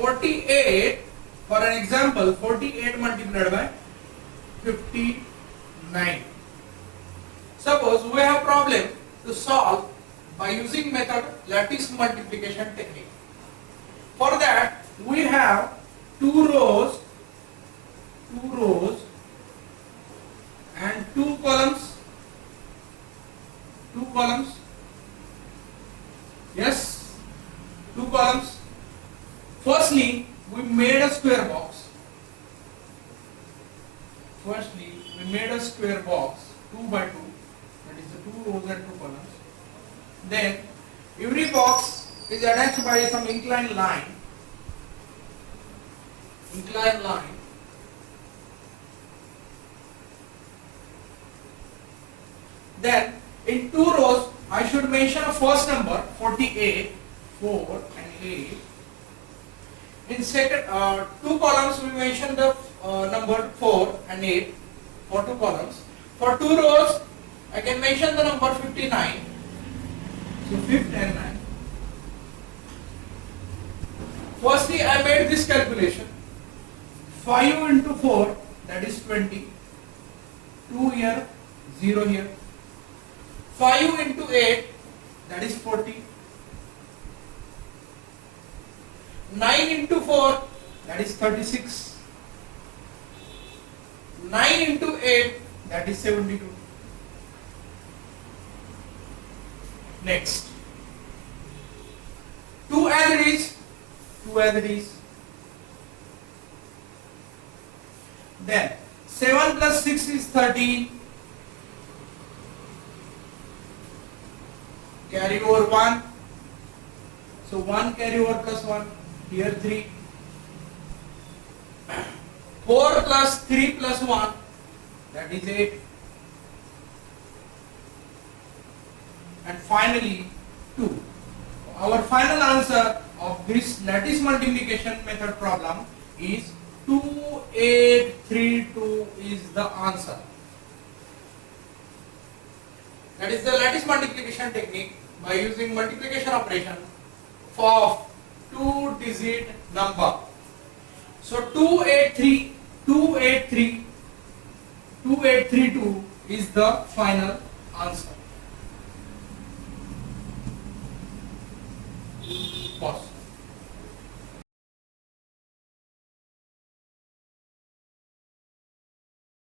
48, for an example, 48 multiplied by 59. Suppose we have problem to solve by using method lattice multiplication technique. For that we have two rows and two columns. Yes, two columns. Firstly, we made a square box. 2 by 2, that is the 2 rows and 2 columns. Then every box is attached by some inclined line. Then in 2 rows I should mention a first number 48, 4 and 8. In second 2 columns we mention the number 4 and 8 for 2 columns. For 2 rows I can mention the number 59. So 5th and 9. Firstly I made this calculation. 5 into 4, that is 20. 2 here, 0 here. 5 into 8, that is 40. 9 into 4, that is 36. 9 into 8, that is 72. Next, 2 as it is. Then 7 plus 6 is 13. Carry over 1. So 1 carry over plus 1. Here 3. 4 plus 3 plus 1, that is 8. And finally 2. Our final answer of this lattice multiplication method problem is 2832 is the answer. That is the lattice multiplication technique by using multiplication operation for 2-digit number. So 2832 is the final answer. Pause.